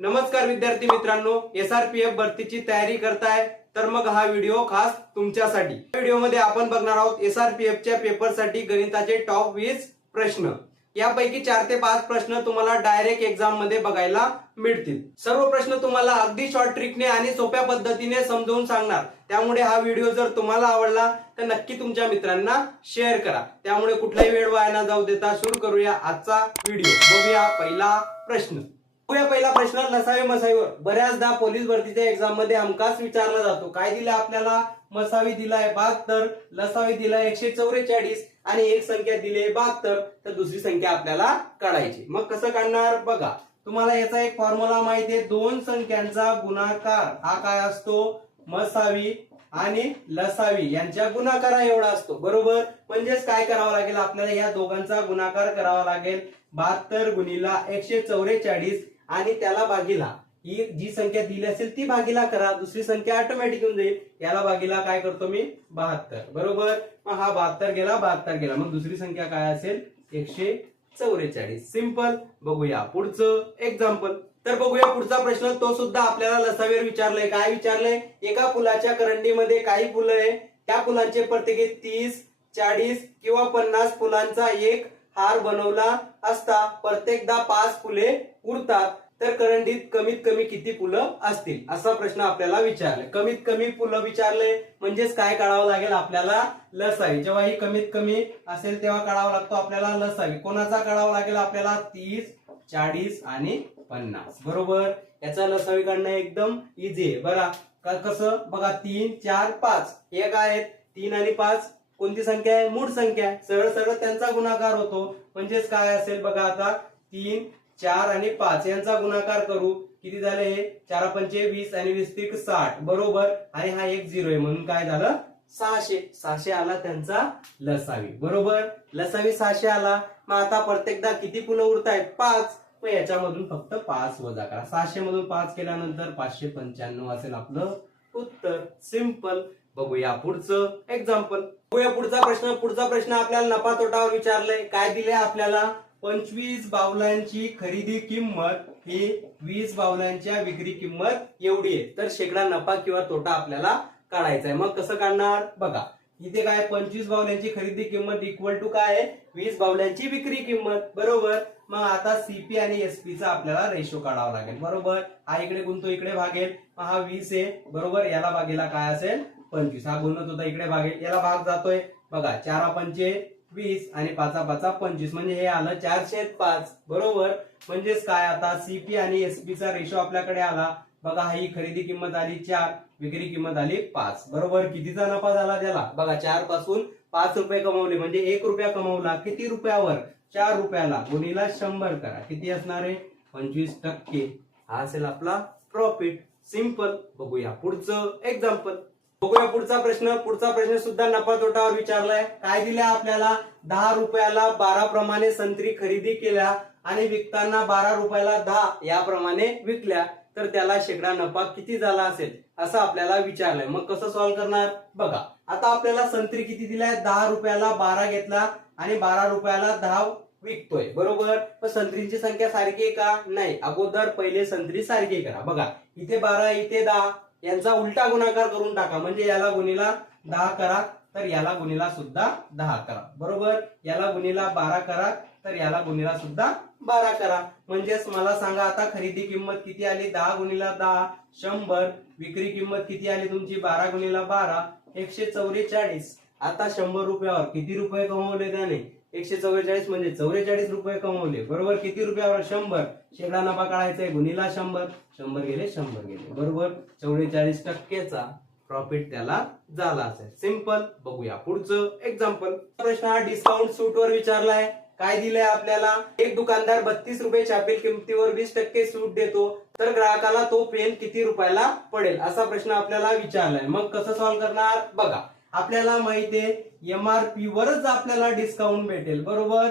नमस्कार विद्यार्थी मित्रांनो, SRPF भरतीची तयारी करताय तर मग हा व्हिडिओ खास तुमच्यासाठी। या व्हिडिओमध्ये आपण बघणार आहोत SRPF च्या पेपरसाठी गणिताचे टॉप 20 प्रश्न। यापैकी 4 ते 5 प्रश्न तुम्हाला डायरेक्ट एक्झाम मध्ये बघायला मिळतील। सर्व प्रश्न तुम्हाला अगदी शॉर्ट ट्रिकने आणि सोप्या पद्धतीने समजावून सांगणार। त्यामुळे हा व्हिडिओ जर तुम्हाला आवडला तर नक्की तुमच्या मित्रांना शेअर करा। त्यामुळे कुठलाही वेळ वाया न जाऊ देता सुरू करूया आजचा व्हिडिओ। बघूया पहिला प्रश्न। पहिला प्रश्न लसावी मसावीवर बऱ्याचदा पोलीस भरतीच्या एक्झाम मध्ये हमखास विचारला जातो। काय दिलं आपल्याला? मसावी दिलाय 72, लसावी दिलाय 144 आणि एक संख्या दिली 72, तर दुसरी संख्या आपल्याला काढायची। मग कसं काढणार बघा। तुम्हाला याचा एक फॉर्म्युला माहिती आहे, दोन संख्यांचा गुणाकार हा काय असतो? मसावी आणि लसावी यांच्या गुणाकारा एवढा असतो, बरोबर। म्हणजेच काय करावं लागेल आपल्याला? या दोघांचा गुणाकार करावा लागेल 72 गुणिला 144 आणि त्याला भागीला ही जी संख्या दिली असेल ती भागीला करा, दुसरी संख्या ऑटोमॅटिक येऊन जाईल। याला भागीला काय करतो मी? 72, बरोबर। मग हा 72 गेला 72 गेला, मग दुसरी संख्या काय असेल? 144। सिंपल। बघूया पुढचं एक्झाम्पल। तर बघूया पुढचा प्रश्न, तो सुद्धा आपल्याला लसावीवर विचारलंय। काय विचारलंय? एका फुलाच्या करंडीमध्ये काही फुलं आहे, त्या फुलांचे प्रत्येकी 30, 40 किंवा 50 फुलांचा एक हार बनवला असता प्रत्येकदा 5 फुले उरतात, तर करंडीत कमीत कमी किती फुलं असतील? असा प्रश्न आपल्याला विचारलाय। कमीत कमी फुलं विचारले म्हणजेच काय काढावं लागेल आपल्याला? लसावी। जेव्हा ही कमीत कमी असेल तेव्हा काढावा लागतो आपल्याला लसावी। कोणाचा काढावा लागेल आपल्याला? 30, 40 आणि 50, बरोबर। याचा लसावी काढणं एकदम इझी आहे बरं। कसं बघा, 3, 4, 5 हे काय आहेत? 3 आणि 5 कोणती संख्या आहे? मूळ संख्या। सरळ सरळ त्यांचा गुणाकार होतो, म्हणजेच काय असेल बघा आता? 3, 4 आणि 5 यांचा गुणाकार करू, किती झाले हे? 4 पंचे 20 आणि 20 त्रिक 60, बरोबर। आणि हा एक 0 आहे म्हणून काय झालं? 600। 600 आला त्यांचा लसावी, बरोबर। लसावी 600 आला। मग आता प्रत्येकदा किती फुलं उरतायत? 5। मग याच्यामधून फक्त 5 वजा करा। 600 मधून 5 केल्यानंतर 595 असेल आपलं उत्तर। सिंपल। बघूया पुढचं एक्झाम्पल। बघूया पुढचा प्रश्न। पुढचा प्रश्न आपल्याला नफा तोटावर विचारलंय। काय दिले आपल्याला? 25 बावलांची खरेदी किंमत ही 20 बावलांच्या विक्री किंमत एवढी आहे, तर शेकडा नफा किंवा तोटा आपल्याला काढायचा आहे। मग कसं काढणार बघा। इथे काय? 25 बावल्यांची खरेदी किंमत इक्वल टू काय आहे? 20 बावल्यांची विक्री किंमत, बरोबर। मग आता सीपी आणि एसपी चा आपल्याला रेशो काढावा लागेल, बरोबर। हा इकडे गुणतो इकडे भागेल, मग हा 20 आहे, बरोबर। याला भागेला काय असेल? 25। हा गुणत होता इकडे भागेल, याला भाग जातोय बघा। 4 पंचे 20 आणि 5 5 25, म्हणजे हे आलं 405, बरोबर। म्हणजेच काय आता? सीपी आणि एसपी चा रेशो आपल्याकडे आला बघा। ही खरेदी किंमत आली 4, विक्री किंमत आली 5, बरोबर। कितीचा नफा झाला त्याला बघा? 4 पासून 5 रुपये कमवले, म्हणजे 1 रुपया कमवला। किती रुपयावर? 4 रुपयाला। गुणीला 100 करा, किती असणार आहे? 25%। हा असेल आपला प्रॉफिट। सिंपल। बघूया पुढचं एक्झाम्पल। बघूया पुढचा प्रश्न। पुढचा प्रश्न सुद्धा नफा तोटावर विचारलाय। काय दिले आपल्याला? 10 रुपयाला 12 प्रमाणे संत्री खरेदी केल्या आणि विकताना 12 रुपयाला 10 याप्रमाणे विकल्या, तर त्याला शेकडा नफा किती झाला असेल असं आपल्याला विचारलंय। मग कसं सॉल्व्ह करणार बघा। आता आपल्याला संत्री किती दिलाय? 10 रुपयाला 12 घेतला आणि 12 रुपयाला 10 विकतोय, बरोबर। पण संत्रीची संख्या सारखी आहे का? नाही। अगोदर पहिले संत्री सारखी करा बघा। इथे 12 इथे 10, यांचा उलटा गुणाकार करून टाका, म्हणजे याला गुणीला 10 करा तर याला गुणीला सुद्धा 10 करा, बरोबर। याला गुणीला 12 करा तर याला गुणीला सुद्धा 12 करा। म्हणजेच मला सांगा आता खरेदी किंमत किती आली? 10 गुणीला 10 100। विक्री किंमत किती आली तुमची? 12 गुणीला 12 144। आता 100 रुपयावर किती रुपये कमवले त्याने? 144 म्हणजे 44 रुपये कमवले, बरोबर। किती रुपयावर? 100। शेकडा नफा काढायचा आहे, गुणीला 100। 100 गेले 100 गेले, बरोबर। 44% प्रॉफिट त्याला झाला असेल। सिंपल। बघूया पुढचं एक्झाम्पल। प्रश्न हा डिस्काउंट सूट वर विचारलाय। काय दिलंय आपल्याला? एक दुकानदार 32 रुपये छापील किमतीवर 20% सूट देतो, तर ग्राहकाला तो पेन किती रुपयाला पडेल? असा प्रश्न आपल्याला विचारलाय। मग कसं सॉल्व्ह करणार बघा। आपल्याला माहितीये एमआरपी वरच आपल्याला डिस्काउंट भेटेल, बरोबर।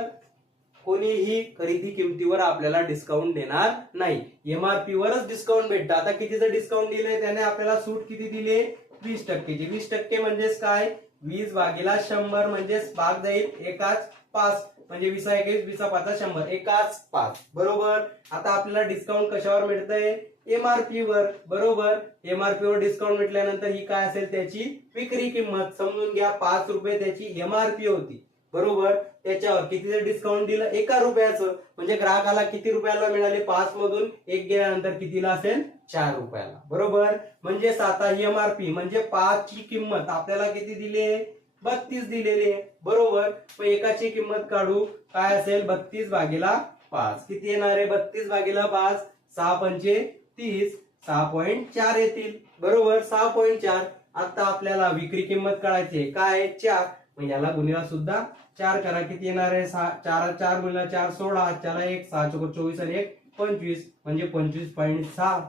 कोणीही खरेदी किमतीवर आपल्याला डिस्काउंट देणार नाही, एमआरपी वरच डिस्काउंट भेटतं। आता कितीचं डिस्काउंट दिलंय त्याने? आपल्याला सूट किती दिली? 20%ची। 20% म्हणजेच काय? 20 भागीला 100, म्हणजेच भाग जाईल एकाच 5, म्हणजे 20 21 20 5 100 एकाच 5 बरोबर. आता आपल्याला डिस्काउंट कशावर मिळतंय? एमआरपी वर बरोबर. एमआरपी वर डिस्काउंट मिळाल्यानंतर ही काय असेल? त्याची विक्री किंमत. समजून घ्या 5 रुपये त्याची एमआरपी होती बरोबर. त्याच्यावर कितीचं डिस्काउंट दिलं? 1 रुपयाचं. म्हणजे ग्राहकाला किती रुपयाला मिळाले? 5 मधून 1 गेल्यानंतर कितीला असेल? 4 रुपयाला बरोबर. म्हणजे आता एमआरपी म्हणजे 5 ची किंमत आपल्याला किती दिली? 32 दिलेली आहे बरोबर. मग एकाची किंमत काढू. काय असेल? 32 भागीला 5 किती येणार आहे? 32 भागीला 5 6 पंचे 30 6.4 येतील बरोबर. 6.4. आता आपल्याला विक्री किंमत काढायची आहे. काय? 4. मग याला गुणिला सुद्धा 4 करा. किती येणार आहे? 4 4 गुणिला 4 16 4 1 6 चौक 24 आणि 1 25 म्हणजे 25.6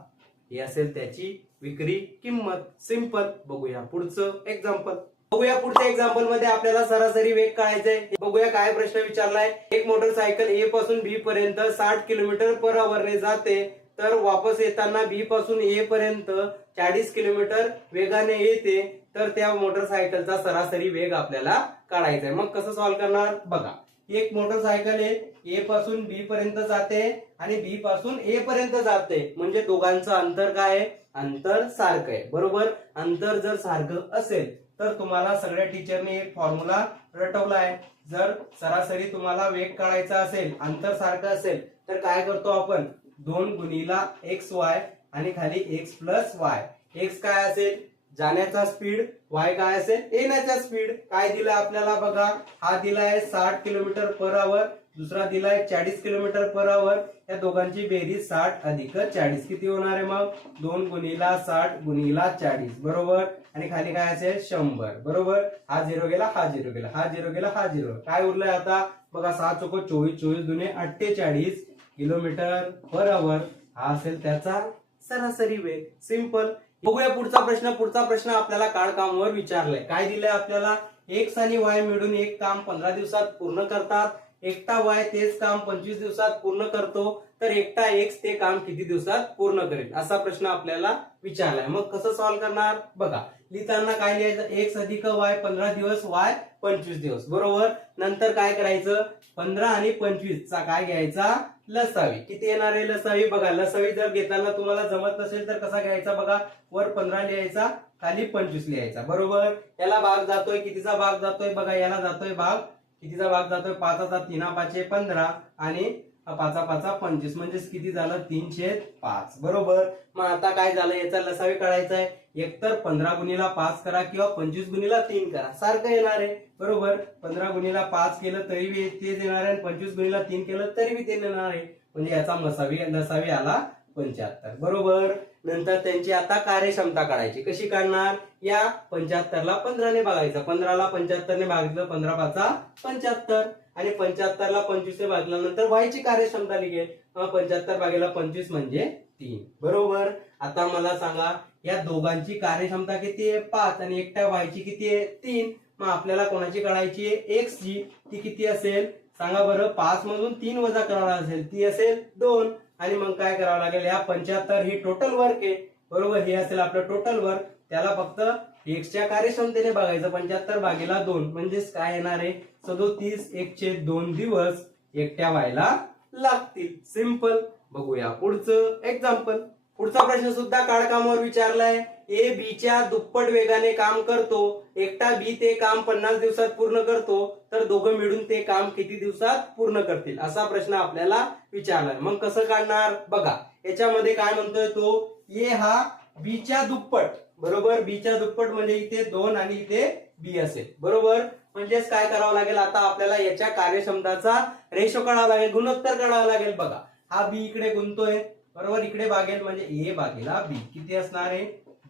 ही असेल त्याची विक्री किंमत. सिंपल. बघूया पुढचं एक्झाम्पल. बघूया पुढच्या एक्झाम्पल मध्ये आपल्याला सरासरी वेग काढायचा आहे. बघूया काय प्रश्न विचारलाय. एक मोटरसायकल ए पासून बी पर्यंत 60 किलोमीटर पर आवर ने जाते तर वापस येताना बी पासून ए पर्यंत 40 किलोमीटर वेगाने येते तर त्या मोटरसायकलचा सरासरी वेग आपल्याला काढायचा आहे. मग कसं सॉल्व्ह करणार? बघा. एक मोटरसायकल आहे ए पासून बी पर्यंत जाते आणि बी पासून ए पर्यंत जाते म्हणजे दोघांचं अंतर काय आहे? अंतर सारखं आहे बरोबर. अंतर जर सारखं असेल तर तुम्हाला सगळ्या टीचरने एक फॉर्म्युला रटवला आहे. जर सरासरी तुम्हाला वेग काढायचा असेल, अंतर सारखं असेल तर काय करतो आपण? 2 गुणिला एक्स वाय आणि खाली एक्स प्लस वाय. एक्स काय असेल? जाण्याचा स्पीड. वाय काय असेल? येण्याचा स्पीड. काय दिलं आपल्याला? बघा. हा दिलाय 60 किलोमीटर पर आवर, दुसरा दिलाय 40 किलोमीटर पर आवर. या दोघांची बेरीज 60 अधिक 40 किती होणार आहे? मग 2 गुणिला 60 गुणिला 40 बरोबर. आणि खाली काय असेल? 100 बरोबर. हा 0 गेला, हा 0 गेला, हा 0 गेला, हा 0. काय उरलंय आता? बघा. 6 चौक 24 24 दुने 48 किलोमीटर पर आवर हा असेल त्याचा सरासरी वेग. सिंपल. बघूया पुढचा प्रश्न. पुढचा प्रश्न आपल्याला कामवर विचारलाय. काय दिलंय आपल्याला? एक्स आणि वाय मिळून एक काम 15 दिवसात पूर्ण करतात. एकटा वाय तेच काम 25 दिवसात पूर्ण करतो तर एकटा एक्स ते काम किती दिवसात पूर्ण करेल? असा प्रश्न आपल्याला विचारलाय. मग कसं सॉल्व्ह करणार? बघा. लिहिताना काय लिहायचं? एक्स अधिक वाय 15 दिवस, वाय 25 दिवस बरोबर. नंतर काय करायचं? 15 आणि 25 चा काय घ्यायचा? लसावी. किती येणार आहे लसावी? बघा. लसावी जर घेताना तुम्हाला जमत नसेल तर कसा घ्यायचा? बघा. वर 15 लिहायचा, खाली 25 लिहायचा बरोबर. याला भाग जातोय. कितीचा भाग जातोय? बघा. याला जातोय भाग. कितीचा भाग जातोय? 5चा 3 5 15 आणि 5 5 25 म्हणजे किती झालं? 3/5 बरोबर. मग आता काय झालं? याचा लसावी काढायचा आहे. एकतर 15 गुणिला 5 करा किंवा 25 गुणिला 3 करा, सारखं येणार आहे बरोबर. 15 गुणिला 5 केलं तरी तेच येणार आहे आणि 25 गुणिला 3 केलं तरी ते येणार आहे. म्हणजे याचा लसावी आला 75 बरोबर. नंतर त्यांची आता कार्यक्षमता काढायची. कशी काढणार? या 75 ला 15 ने भागायचं. 15 ला 75 ने भागितलं 15 5 75 आणि 75 ला 25 ने भागल्यानंतर वायची कार्यक्षमता निघेल. 75 भागिले 25 म्हणजे 3 बरोबर. आता मला सांगा या दोघांची कार्यक्षमता किती आहे? 5 आणि एकट्या वायची किती आहे? 3. मग आपल्याला कोणाची काढायची आहे? एक्स ची. ती किती असेल? सांगा बरं. 5 मधून 3 वजा करायला असेल ती असेल 2. आणि मग काय करावं लागेल? या 75 ही टोटल वर्क आहे बरोबर. हे असेल आपलं टोटल वर्क. त्याला फक्त एक्सच्या कार्यक्षमतेने बघायचं. 75 भागीला 2 म्हणजेच काय येणार आहे? 37 1/2 दिवस एकट्या व्हायला लागतील. सिंपल. बघूया पुढचं एक्झाम्पल. पुढचा प्रश्न सुद्धा कामवर विचारलाय. ए बी च्या दुप्पट वेगाने काम करतो. एकटा बी ते काम 50 दिवसात पूर्ण करतो तर दोघं मिळून ते काम किती दिवसात पूर्ण करतील? असा प्रश्न आपल्याला विचारलाय. मग कसं काढणार? बघा. याच्यामध्ये काय म्हणतोय तो? ए हा बी च्या दुप्पट बरोबर. बी च्या दुप्पट म्हणजे इथे 2 आणि इथे बी असेल बरोबर. म्हणजेच काय करावं लागेल? आता आपल्याला याच्या कार्यक्षमताचा रेशो काढावा लागेल, गुणोत्तर काढावा लागेल. बघा. हा बी इकडे गुणतोय बरोबर. इकडे भागेल म्हणजे ए भागीला बी किती असणार आहे?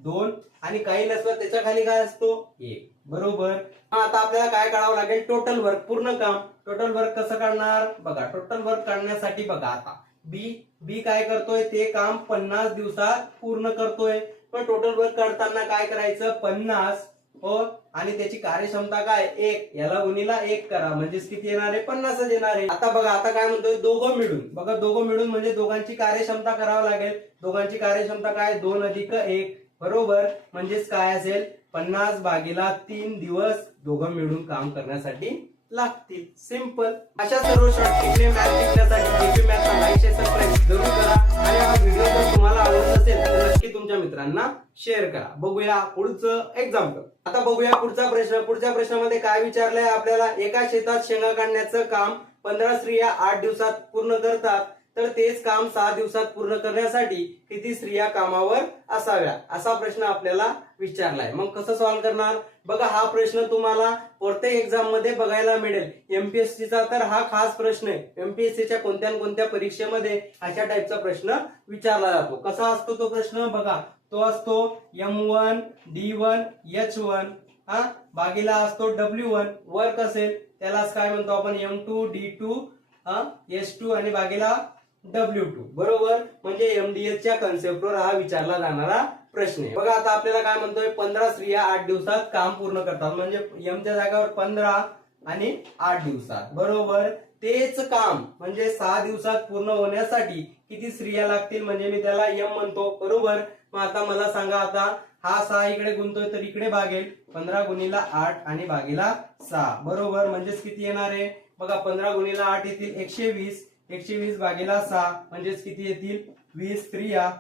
2 आणि काही नसलं त्याच्या खाली काय असतो? 1 बरोबर. आता आपल्याला काय काढावं लागेल? टोटल वर्क, पूर्ण काम. टोटल वर्क कसं काढणार? बघा. टोटल वर्क काढण्यासाठी बघा आता बी काय करतोय? ते काम 50 दिवसात पूर्ण करतोय. पण टोटल वर्क काढताना काय करायचं? 50 हो आणि त्याची कार्यक्षमता काय? 1. याला गुणिला 1 करा म्हणजेच किती येणार आहे? 50 येणार आहे. आता बघा. आता काय म्हणतोय? दोघं मिळून. बघा. दोघं मिळून म्हणजे दोघांची कार्यक्षमता करावं लागेल. दोघांची कार्यक्षमता काय? 2 अधिक 1 बरोबर. म्हणजेच काय असेल? 50 भागीला 3 दिवस दोघं मिळून काम करण्यासाठी लागतील. सिंपल. अशा सर्व शॉर्ट टिकले मॅथ शिकण्यासाठी जेपी मॅथचा लाईक शेअर सबस्क्राइब जरूर करा आणि हा व्हिडिओ जर तुम्हाला आवडला असेल तर नक्की तुमच्या मित्रांना शेअर करा. बघूया पुढचं एक्झाम्पल. आता बघूया पुढचा प्रश्न. पुढच्या प्रश्नामध्ये काय विचारलंय आपल्याला, एका शेतात शेंगा काढण्याचं काम 15 स्त्रिया 8 दिवसात पूर्ण करतात, तर तेच काम 6 दिवसात पूर्ण करण्यासाठी किती स्त्रिया कामावर असाव्या, असा प्रश्न आपल्याला विचारलाय. मग कसं सॉल्व्ह करणार बघा. हा प्रश्न तुम्हाला प्रत्येक एक्झाम मध्ये बघायला मिळेल. एमपीएससीचा तर हा खास प्रश्न आहे. एमपीएससीच्या कोणत्या परीक्षेमध्ये अशा टाईपचा प्रश्न विचारला जातो. कसा असतो तो प्रश्न बघा. तो असतो M1 D1 H1 भागीला असतो W1 वर्क असेल त्यालाच काय म्हणतो आपण M2 D2 S2 आणि भागीला W2 बरोबर. म्हणजे एमडीएस च्या कन्सेप्टवर हा विचारला जाणारा प्रश्न आहे. बघा आता आपल्याला काय म्हणतोय, 15 स्त्रिया 8 दिवसात काम पूर्ण करतात, म्हणजे M च्या जागावर 15 आणि 8 दिवसात बरोबर. तेच काम म्हणजे 6 दिवसात पूर्ण होण्यासाठी किती स्त्रिया लागतील, म्हणजे मी त्याला M म्हणतो बरोबर. मग आता मला सांगा, आता हा 6 इकडे गुणतोय तर इकडे भागेल 15 गुणिला 8 आणि भागीला 6 बरोबर. म्हणजेच किती येणार आहे बघा. 15 गुणिला 8 येतील 120, 120 भागीला 6 म्हणजेच किती येतील 20 स्त्रिया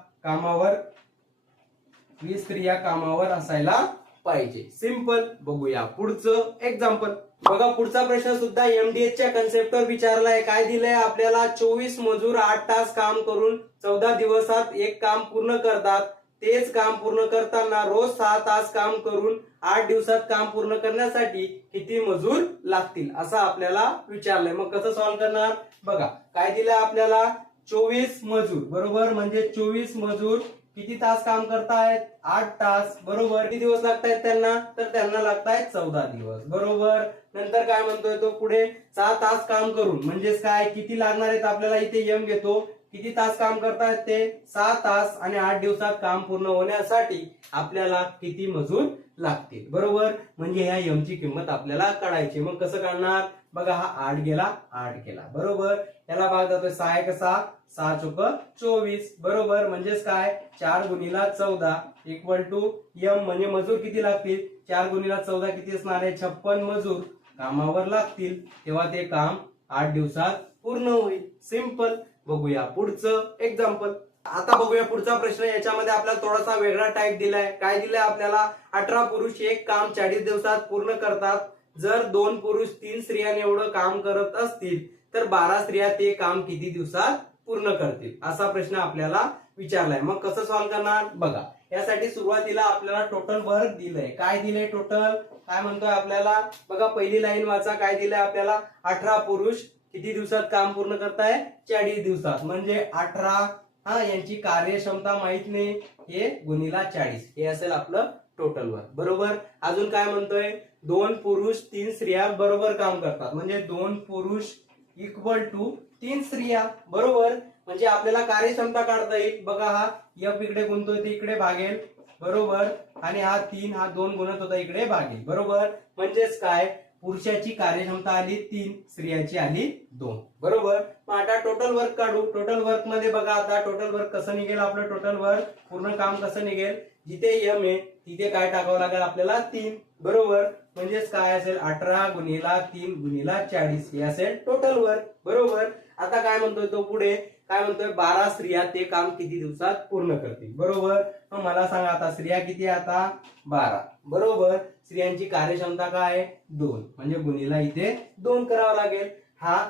कामावर असायला पाहिजे. सिंपल. बघूया पुढचं एक्झाम्पल. बघा पुढचा प्रश्न सुद्धा एमडीएस च्या कन्सेप्टवर विचारलाय. काय दिलंय आपल्याला, 24 मजूर 8 तास काम करून 14 दिवसात एक काम पूर्ण करतात. तेच काम पूर्ण करताना रोज 6 तास काम करून 8 दिवसात काम पूर्ण करण्यासाठी किती मजूर लागतील, असं आपल्याला विचारलंय. मग कसं सॉल्व्ह करणार बघा. काय दिलंय आपल्याला, 24 मजूर बरोबर. म्हणजे 24 मजूर किती तास काम करतायत, 8 तास बरोबर. किती दिवस लागतायत त्यांना, तर त्यांना लागतायत 14 दिवस बरोबर. नंतर काय म्हणतोय तो पुढे, 6 तास काम करून म्हणजेच काय किती लागणार आहेत आपल्याला, इथे M घेतो. किती तास काम करतायत ते 6 तास आणि 8 दिवसात काम पूर्ण होण्यासाठी आपल्याला किती मजूर लागतील बरोबर. म्हणजे ह्या M ची किंमत आपल्याला काढायची. मग कसं काढणार बघा. हा 8 गेला 8 गेला बरोबर. याला भाग जातोय 6 1 6, 6 चोक 24 बरोबर. म्हणजेच काय 4 गुणिला 14 इक्वल टू M म्हणजे मजूर किती लागतील, 4 गुणिला 14 किती असणार आहे, 56 मजूर कामावर लागतील. तेव्हा ते काम 8 दिवसात पूर्ण होईल. सिंपल. बघूया पुढचं एक्झाम्पल. आता बघूया पुढचा प्रश्न. याच्यामध्ये आपल्याला थोडासा वेगळा टाईप दिलाय. काय दिलाय आपल्याला, 18 पुरुष एक काम 40 दिवसात पूर्ण करतात. जर 2 पुरुष 3 स्त्रियांनी एवढं काम करत असतील तर 12 स्त्रिया ते काम किती दिवसात पूर्ण करतील, असा प्रश्न आपल्याला विचारलाय. मग कसं सॉल्व्ह करणार बघा. यासाठी सुरुवातीला आपल्याला टोटल वर्क दिलंय. काय दिलंय टोटल, काय म्हणतोय आपल्याला बघा. पहिली लाईन वाचा. काय दिलंय आपल्याला, 18 पुरुष किती दिवसात काम पूर्ण करताय, 40 दिवसात. म्हणजे 18 यांची कार्यक्षमता माहित नाही, हे गुणिला 40 हे असेल आपलं टोटल वर्क बरोबर. अजून काय म्हणतोय, 2 पुरुष 3 स्त्रिया बरोबर काम करतात. म्हणजे 2 पुरुष इक्वल टू 3 स्त्रिया बरोबर. म्हणजे आपल्याला कार्यक्षमता काढता येईल बघा. हा F इकडे गुणतोय ते इकडे भागेल बरोबर. आणि हा 3 हा 2 गुणत होता इकडे भागेल बरोबर. म्हणजेच काय, पुरुषाची कार्यक्षमता आली 3, स्त्रियाची आली 2 बरोबर. मग आता टोटल वर्क काढू. टोटल वर्क मध्ये बघा, आता टोटल वर्क कसं निघेल आपलं, टोटल वर्क पूर्ण काम कसं निघेल, जिथे M आहे तिथे काय टाकावं लागेल आपल्याला 3 बरोबर. म्हणजेच काय असेल, 18 गुणिला 3 गुणिला 40 हे असेल टोटल वर्क बरोबर. आता काय म्हणतोय तो पुढे, काय म्हणतोय 12 स्त्रिया ते काम किती दिवसात पूर्ण करतील बरोबर. मग मला सांगा आता स्त्रिया किती आहे, आता 12 बरोबर. स्त्रियांची कार्यक्षमता काय आहे 2, म्हणजे गुणिला इथे 2 करावं लागेल.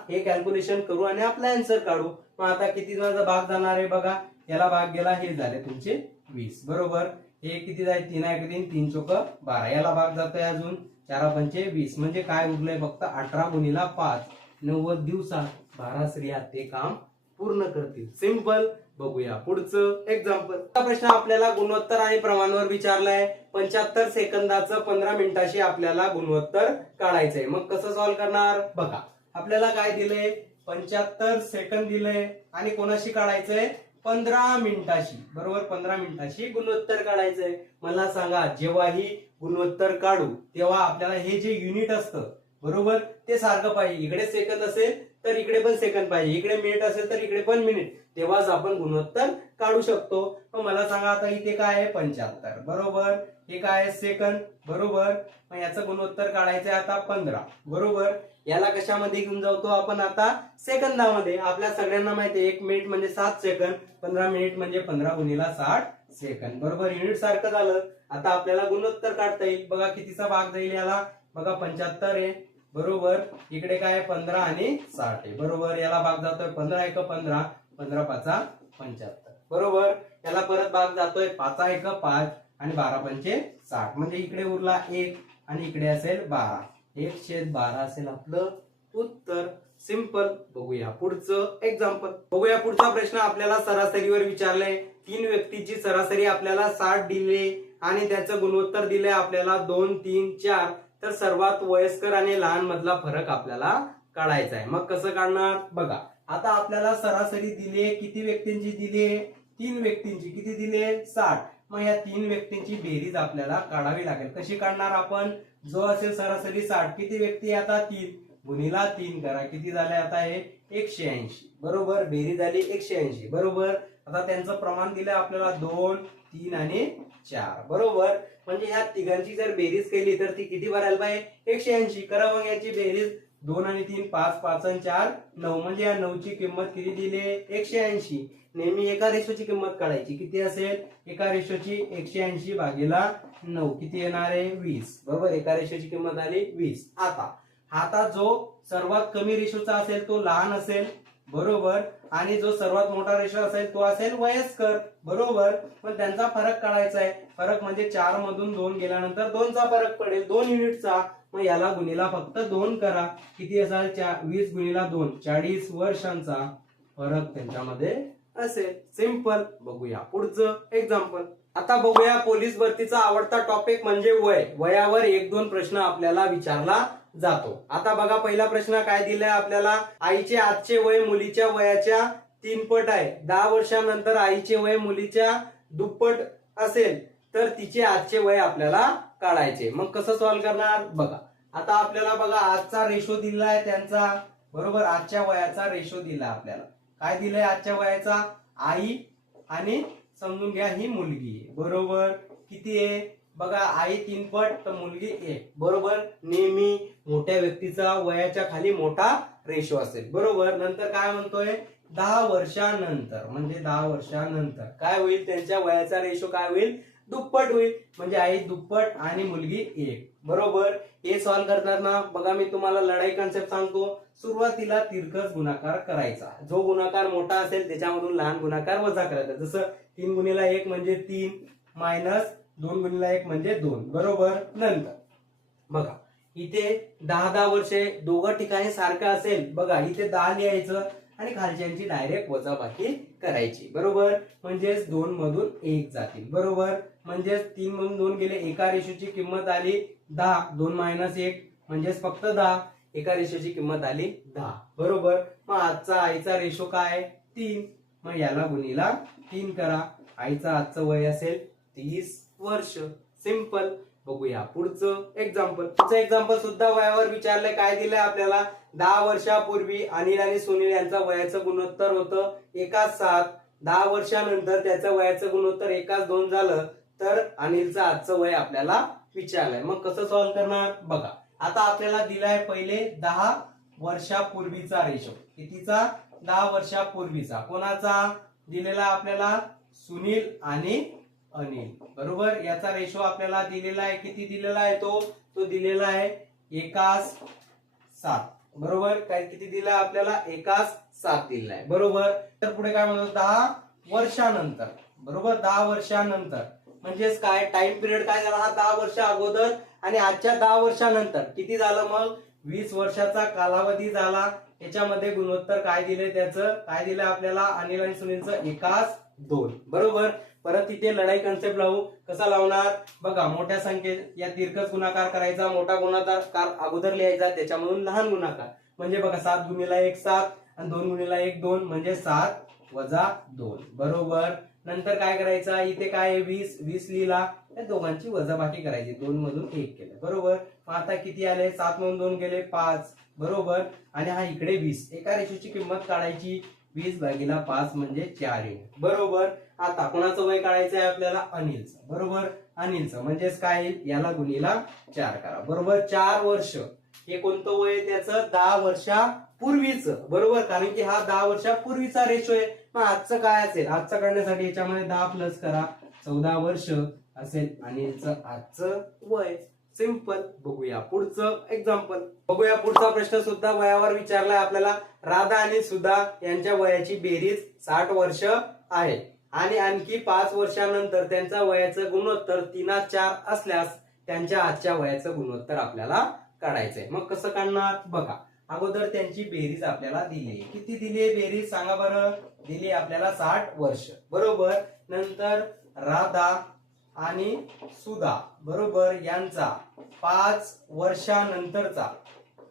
हे कॅल्क्युलेशन करू आणि आपला आन्सर काढू. मग आता किती जणांचा भाग जाणार आहे बघा. याला भाग गेला, हे झाले तुमचे 20 बरोबर. हे किती जाईल, 3 1 3, 3 चोक 12. याला भाग जातोय अजून 4 पंचे 20. म्हणजे काय उरलंय फक्त 18 गुणिला 5, 90 दिवसात 12 स्त्रिया ते काम पूर्ण करतील. सिंपल. बघूया पुढचं एक्झाम्पल. हा प्रश्न आपल्याला गुणोत्तर आणि प्रमाणावर विचारलाय. 75 सेकंदाचं 15 मिनिटाशी आपल्याला गुणोत्तर काढायचंय. मग कसं सॉल्व्ह करणार बघा. आपल्याला काय दिलंय, 75 सेकंद दिलंय आणि कोणाशी काढायचंय, 15 मिनिटाशी बरोबर. 15 मिनिटाशी गुणोत्तर काढायचंय. मला सांगा, जेव्हाही गुणोत्तर काढू तेव्हा आपल्याला हे जे युनिट असतं बरोबर ते सारखं पाहिजे. इकडे सेकंद असेल तर इकडे पण सेकंद पाहिजे, इकडे मिनिट असेल तर इकडे पण मिनिट, तेव्हाच आपण गुणोत्तर काढू शकतो. मग मला सांगा आता इथे काय आहे 75 बरोबर. हे काय आहे सेकंद बरोबर. मग याचं गुणोत्तर काढायचंय आता 15 बरोबर. याला कशामध्ये घेऊन जातो आपण आता सेकंदामध्ये. आपल्या सगळ्यांना माहिती आहे 1 मिनिट म्हणजे 7 सेकंद, 15 मिनिट म्हणजे 15 गुणिला 60 सेकंद. बरोबर, युनिट सारखं झालं. आता आपल्याला गुणोत्तर काढता येईल. बघा कितीचा भाग जाईल याला, बघा 75 आहे. बरोबर, इकडे काय 15 आणि 60 आहे. बरोबर, याला भाग जातोय 15 1 15, 15 5 75. बरोबर, याला परत भाग जातोय 5 1 5 आणि 12 पंचे 60. म्हणजे इकडे उरला 1 आणि इकडे असेल 12. 1/12 असेल आपलं उत्तर. सिंपल. बघूया पुढचं एक्झाम्पल. बघूया पुढचा प्रश्न. आपल्याला सरासरीवर विचारलंय. 3 व्यक्तीची सरासरी आपल्याला 60 दिले आणि त्याचं गुणोत्तर दिलंय आपल्याला 2 3 4. तर सर्वात वयस्कर आणि लहान मधला फरक आपल्याला काढायचा आहे. मग कसं काढणार बघा. आता आपल्याला सरासरी दिले, किती व्यक्तींची दिले, 3 व्यक्तींची. किती दिले 60. मग या 3 व्यक्तींची बेरीज आपल्याला काढावी लागेल. कशी काढणार आपण, जो असेल सरासरी 60, किती व्यक्ती आता 3 गुणिला 3 करा, किती झाले आता हे 180. बरोबर, बेरीज झाली 180. बरोबर, आता त्यांचं प्रमाण दिलं आपल्याला 2 3 आणि 4. बरोबर, म्हणजे ह्या तिघांची जर बेरीज केली तर ती किती भरायला पाहिजे 180. करा मग याची बेरीज. 2 आणि 3 5 5 आणि 4 9. म्हणजे या 9 ची किंमत किती दिली 180. नेहमी एका रेशोची किंमत काढायची. किती असेल एका रेशोची 180 भागीला 9 किती येणार आहे 20. बरोबर, एका रेशोची किंमत आली 20. आता जो सर्वात कमी रेशोचा असेल तो लहान असेल. बरोबर, आणि जो सर्वात मोठा रेशो असेल तो असेल वयस्कर. बरोबर, पण त्यांचा फरक काढायचा आहे. फरक म्हणजे 4 मधून 2 गेल्यानंतर 2 चा फरक पडेल, 2 युनिटचा. मग याला गुणिला फक्त 2 करा. किती असेल 20 गुणिला 2 40 वर्षांचा फरक त्यांच्यामध्ये असेल. सिंपल. बघूया पुढचं एक्झाम्पल. आता बघूया पोलीस भरतीचा आवडता टॉपिक म्हणजे वय. वयावर 1-2 प्रश्न आपल्याला विचारला जातो. आता बघा पहिला प्रश्न काय दिलाय आपल्याला. आईचे आजचे वय मुलीच्या वयाच्या 3 पट आहे. 10 वर्षांनंतर आईचे वय मुलीच्या दुप्पट असेल तर तिचे आजचे वय आपल्याला काढायचे. मग कसं सॉल्व्ह करणार बघा. आता आपल्याला बघा आजचा रेशो दिलाय त्यांचा. बरोबर, आजच्या वयाचा रेशो दिला आपल्याला. काय दिलंय आजच्या वयाचा, आई आणि समजून घ्या ही मुलगी आहे. बरोबर, किती आहे बघा, आई 3 पट तर मुलगी 1. बरोबर, नेहमी मोठ्या व्यक्तीचा वयाच्या खाली मोठा रेशो असेल. बरोबर, नंतर काय म्हणतोय 10 वर्षानंतर. म्हणजे 10 वर्षानंतर काय होईल त्यांच्या वयाचा रेशो काय होईल दुप्पट होईल. म्हणजे आई दुप्पट आणि मुलगी 1. बरोबर, हे सॉल्व्ह करताना बघा मी तुम्हाला लढाई कन्सेप्ट सांगतो. सुरुवातीला तिरकस गुणाकार करायचा. जो गुणाकार मोठा असेल त्याच्यामधून लहान गुणाकार वजा करायचा. जसं 3 गुणिला 1 म्हणजे 3 मायनस 2 गुणिला 1 म्हणजे 2. बरोबर, नंतर बघा इथे 10 वर्षे दोघं ठिकाणी सारखं असेल. बघा इथे 10 लिहायचं आणि खालच्यांची डायरेक्ट वजाबाकी करायची. बरोबर, म्हणजेच 2 मधून 1 जातील. बरोबर, म्हणजेच 3 मधून 2 गेले. एका रेशोची किंमत आली 10. 2 मायनस 1 म्हणजेच फक्त 10. एका रेशोची किंमत आली 10. बरोबर, मग आजचा आईचा रेशो काय 3. मग याला गुणिला 3 करा. आईचा आजचं वय असेल 30 वर्ष. सिंपल. बघूया पुढचं एक्झाम्पल. पुढचं एक्झाम्पल सुद्धा वयावर विचारलंय. काय दिलंय आपल्याला 10 वर्षापूर्वी अनिल आणि सुनील यांचं वयाचं गुणोत्तर होतं 1:7. 10 वर्षानंतर त्याचं वयाचं गुणोत्तर 1:2 झालं तर अनिलचं आजचं वय आपल्याला विचारलंय. मग कसं सॉल्व्ह करणार बघा. आता आपल्याला दिलाय पहिले 10 वर्षापूर्वीचा रेशो. कितीचा 10 वर्षापूर्वीचा. कोणाचा दिलेला आपल्याला सुनील आणि अनिल. बरोबर, याचा रेशो आपल्याला दिलेला आहे. किती दिलेला आहे तो दिलेला आहे 1:7. बरोबर, काय किती दिला आपल्याला 1:7 दिलेला आहे. बरोबर, तर पुढे काय म्हणतो 10 वर्षानंतर. बरोबर, 10 वर्षानंतर म्हणजेच काय टाइम पिरियड काय झाला हा 10 वर्ष अगोदर आणि आजच्या 10 वर्षानंतर किती झालं मग 20 वर्षाचा कालावधी झाला. याच्यामध्ये गुणोत्तर काय दिले त्याचं काय दिलं आपल्याला अनिल आणि सुनीलचं 1:2. बरोबर, परत इथे लढाई कन्सेप्ट लावू. कसा लावणार बघा. मोठ्या संख्येत या तिरकस गुणाकार करायचा. मोठा गुणाकार अगोदर लिहायचा त्याच्यामधून लहान गुणाकार. म्हणजे बघा 7 गुणिला 1 7 आणि 2 गुणिला 1 2 म्हणजे 7 वजा 2. बरोबर, नंतर काय करायचं इथे काय 20 लिहिला. या दोघांची वजाबाकी करायची. 2 मधून 1 केलं. बरोबर, मग आता किती आले 7 मधून 2 गेले 5. बरोबर, आणि हा इकडे 20. एका रेषेची किंमत काढायची. 20/5 म्हणजे 4 येईल. बरोबर, आता कोणाचं वय काढायचं आहे आपल्याला अनिलचं. बरोबर, अनिलचं म्हणजेच काय याला गुणिला 4 करा. बरोबर, 4 वर्ष हे कोणतं वय आहे त्याचं 10 वर्षापूर्वीचं, बरोबर, कारण की हा 10 वर्षापूर्वीचा रेशो आहे. मग आजचं काय असेल, आजचं काढण्यासाठी याच्यामध्ये 10 प्लस करा, 14 वर्ष असेल आणि याचं आजचं वय. सिंपल. बघूया पुढचं एक्झाम्पल. बघूया पुढचा प्रश्न सुद्धा वयावर विचारलाय आपल्याला. राधा आणि सुधा यांच्या वयाची बेरीज 60 वर्ष आहे आणि आणखी 5 वर्षानंतर त्यांच्या वयाचं गुणोत्तर 3:4 असल्यास त्यांच्या आजच्या वयाचं गुणोत्तर आपल्याला काढायचंय. मग कसं काढणार बघा. अगोदर त्यांची बेरीज आपल्याला दिली. किती दिली बेरीज सांगा बरं. दिली आपल्याला 60 वर्ष, बरोबर. नंतर राधा आणि सुधा, बरोबर, यांचा 5 वर्षानंतरचा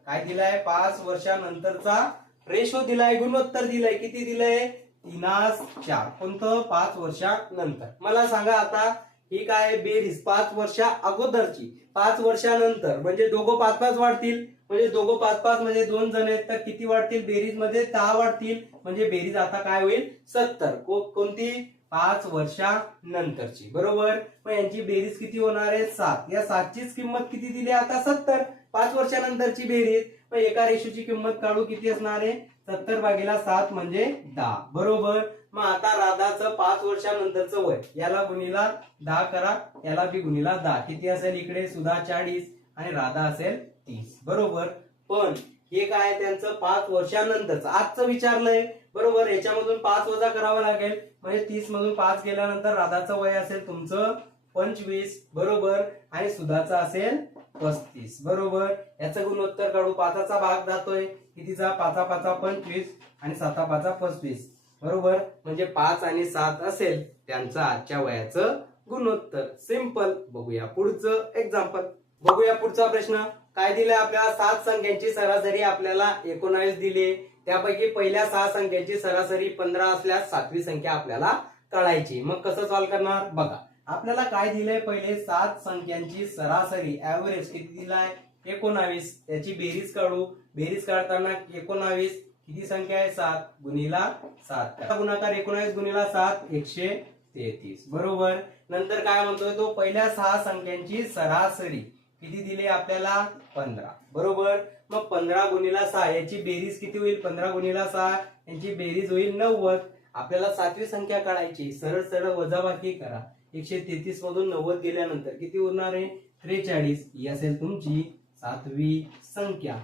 काय दिलाय, 5 वर्षानंतरचा रेशो दिलाय, गुणोत्तर दिलाय. किती दिलंय, 3:4. कोणतं, 5 वर्षानंतर. मला सांगा आता ही काय बेरीज 5 वर्षा अगोदरची, 5 वर्षानंतर म्हणजे दोघं 5-5 वाढतील, म्हणजे दोघं 5-5 म्हणजे 2 जण आहेत तर किती वाढतील, बेरीज मध्ये 10 वाढतील, म्हणजे बेरीज आता काय होईल 70. कोणती, 5 वर्षानंतरची, बरोबर. मग यांची बेरीज किती होणार आहे 7. या 7चीच किंमत किती दिली आता 70. 5 वर्षानंतरची बेरीज. मग एका रेशोची किंमत काढू, किती असणार आहे 70/7 म्हणजे 10, बरोबर. मग आता राधाचं 5 वर्षानंतरचं वय, याला गुणीला 10 करा, याला बी गुणीला 10. किती असेल इकडे, सुधा 40 आणि राधा असेल 30, बरोबर. पण हे काय त्यांचं 5 वर्षानंतरचं आजचं विचारलंय, बरोबर. याच्यामधून 5 वजा करावं लागेल, म्हणजे 30 मधून 5 गेल्यानंतर राधाचं वय असेल तुमचं 25, बरोबर, आणि सुधाचं असेल 35, बरोबर. याचं गुणोत्तर काढू. 5चा भाग जातोय, कितीचा, 5 25 आणि 7 25, बरोबर. म्हणजे 5 आणि 7 असेल त्यांचं आजच्या वयाचं गुणोत्तर. सिंपल. बघूया पुढचं एक्झाम्पल. बघूया पुढचा प्रश्न. काय दिलंय आपल्याला, 7 संख्यांची सरासरी आपल्याला 19 दिली. त्यापैकी पहिल्या 6 संख्यांची सरासरी 15 असल्यास 7वी संख्या आपल्याला काढायची. मग कसं सॉल्व्ह करणार बघा. आपल्याला काय दिलंय, पहिले 7 संख्यांची सरासरी ऍव्हरेज किती दिलाय 19. त्याची बेरीज काढू. बेरीज काढताना 19 किती संख्या आहे 7 गुणीला 7. गुणाकार 19 गुणीला 7 133, बरोबर. नंतर काय म्हणतोय तो, पहिल्या 6 संख्यांची सरासरी किती दिली आपल्याला 15, बरोबर. मग 15 गुणीला 6 याची बेरीज किती होईल, 15 गुणीला 6 यांची बेरीज होईल 90. आपल्याला 7वी संख्या काढायची. सरळ सरळ वजाबाकी करा. 133 मधून 90 गेल्यानंतर किती उरणार आहे 43. ही असेल तुमची 7वी संख्या.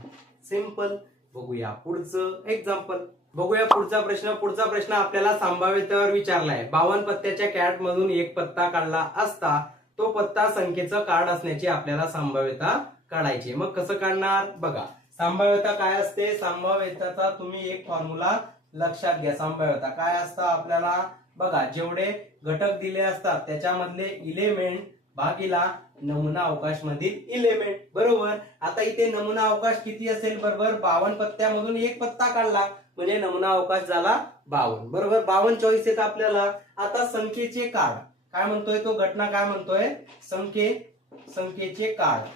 सिंपल. बघूया पुढचं एक्झाम्पल. बघूया पुढचा प्रश्न. पुढचा प्रश्न आपल्याला संभाव्यतेवर विचारलाय. 52 पत्त्याच्या कॅट मधून एक पत्ता काढला असता तो पत्ता संख्येचं कार्ड असण्याची आपल्याला संभाव्यता काढायची. मग कसं काढणार बघा. संभाव्यता काय असते, संभाव्यतेचा तुम्ही एक फॉर्म्युला लक्षात घ्या. संभाव्यता काय असतं आपल्याला बघा, जेवढे घटक दिले असतात त्याच्यामधले इलेमेंट भागीला नमुना अवकाश मधील इलेमेंट, बरोबर. आता इथे नमुना अवकाश किती असेल, बरोबर. 52 पत्त्यामधून एक पत्ता काढला म्हणजे नमुना अवकाश झाला 52, बरोबर. 52 चॉईस आहेत आपल्याला. आता संख्येचे कार्ड काय म्हणतोय तो, घटना काय म्हणतोय, संख्येचे कार्ड,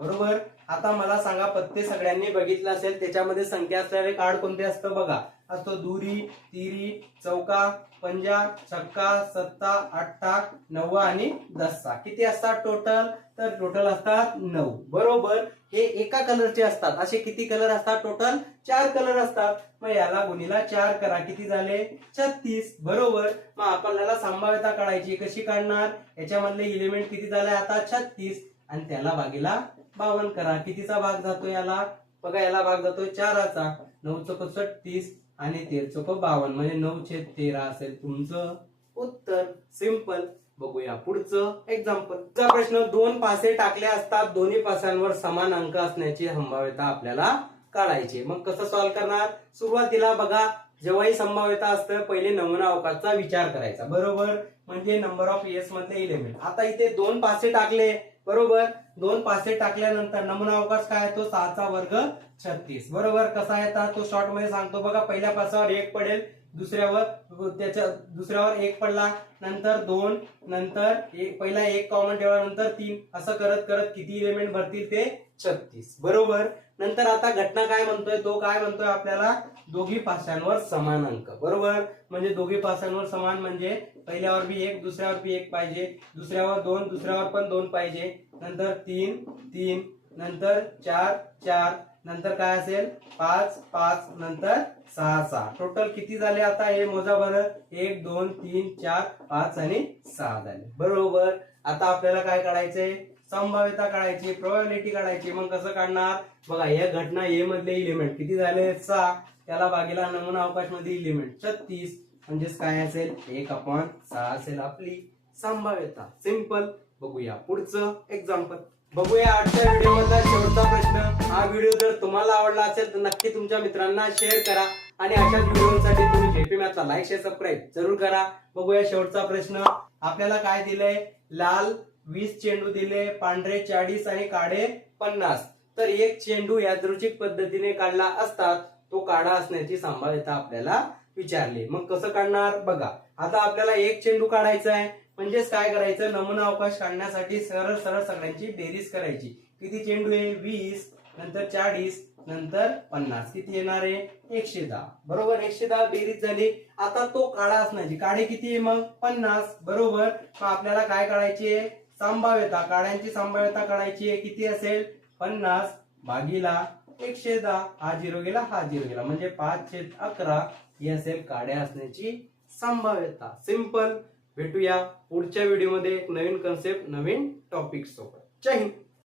बरोबर. आता मला सांगा, पत्ते सगळ्यांनी बघितलं असेल, त्याच्यामध्ये संख्या असलेले कार्ड कोणते असतं बघा. असतो दुरी, तिरी, चौका, पंजा, छक्का, सत्ता, अठ्ठा, नववा आणि दस्ता. किती असतात टोटल, तर टोटल असतात 9, बरोबर. हे एका कलरचे असतात. असे किती कलर असतात टोटल 4 कलर असतात. मग याला गुणीला 4 करा, किती झाले 36, बरोबर. मग आपल्याला संभाव्यता काढायची. कशी काढणार, याच्यामधले इलेमेंट किती झाले आता 36 आणि त्याला भागीला 52 करा. कितीचा भाग जातो याला बघा, याला भाग जातोय 4चा. 9 चौक 36 आणि 13 चौक 52 म्हणजे 9/13 असेल तुमचं उत्तर. सिंपल. बघूया पुढचं एक्झाम्पल. पुढचा प्रश्न. 2 पासे टाकले असतात, दोन्ही पासांवर समान अंक असण्याची संभाव्यता आपल्याला काढायची. मग कसं सॉल्व्ह करणार, सुरुवातीला बघा जेव्हाही संभाव्यता असतं पहिले नमुना अवकाशचा विचार करायचा, बरोबर. म्हणजे नंबर ऑफ एस मधले इलेमेंट. आता इथे 2 पासे टाकले, बरोबर. 2 पासे टाकल्यानंतर नमुना अवकाश काय आहे तो 6चा वर्ग 36, बरोबर. कसा येतात तो शॉर्ट मध्ये सांगतो बघा. पहिल्या पासावर 1 पडेल, दुसऱ्यावर 1 पडला, नंतर 2, नंतर पहिला 1 कॉमन ठेवला, नंतर 3, असं करत करत किती इलेमेंट भरतील ते 36, बरोबर. नंतर आता घटना काय म्हणतोय तो, काय म्हणतोय आपल्याला दोघी पासांवर समान अंक, बरोबर. म्हणजे दोघी पासांवर समान म्हणजे पहिल्यावर बी 1, दुसऱ्यावर बी 1 पाहिजे, दुसऱ्यावर 2, दुसऱ्यावर पण 2 पाहिजे, नंतर 3, 3, नंतर 4 4 नंतर काय असेल 5 5 नंतर 6 6 टोटल किती झाले आता हे मोजा बरं 1 2 3 4 5 आणि 6 झाले बरोबर. आता आपल्याला काय काढायचंय संभाव्यता काढायची प्रोबॅबिलिटी काढायची. मग कसं काढणार बघा या घटना ए मधले इलिमेंट किती झाले 6 त्याला भागीला नमुना अवकाश मध्ये इलिमेंट 36 म्हणजेच काय असेल 1/6 असेल आपली संभाव्यता. सिंपल. बघूया पुढचं एक्झाम्पल. बघूया आजच्या व्हिडिओ मधला शेवटचा प्रश्न. हा व्हिडिओ जर तुम्हाला आवडला असेल तर नक्की तुमच्या मित्रांना शेअर करा आणि अशाच व्हिडिओसाठी तुम्ही जेपी मॅथला लाईक शेअर सबस्क्राईब जरूर करा. बघूया शेवटचा प्रश्न. आपल्याला काय दिलंय लाल 20 चेंडू दिले पांढरे 40 आणि काळे 50. तर एक चेंडू यादृच्छिक पद्धतीने काढला असता तो काळा असण्याची संभाव्यता आपल्याला विचारली. मग कसं काढणार बघा. आता आपल्याला एक चेंडू काढायचा आहे म्हणजेच काय करायचं नमुना अवकाश काढण्यासाठी सरळ सरळ सगळ्यांची बेरीज करायची. किती चेंडू आहे 20 नंतर 40 नंतर 50 किती येणार आहे 110 बरोबर. 110 बेरीज झाली. आता तो काळा असण्याची काळे किती आहे मग 50 बरोबर. मग आपल्याला काय काढायची आहे संभाव्यता काळ्यांची संभाव्यता काढायची आहे किती असेल 50 भागीला 110 हा 0 गेला हा 0 गेला म्हणजे 5/11 ही असेल काळ्या असण्याची संभाव्यता. सिंपल. भेटूया पुढच्या व्हिडिओमध्ये एक नवीन कन्सेप्ट नवीन टॉपिक सोबत. जय हिंद.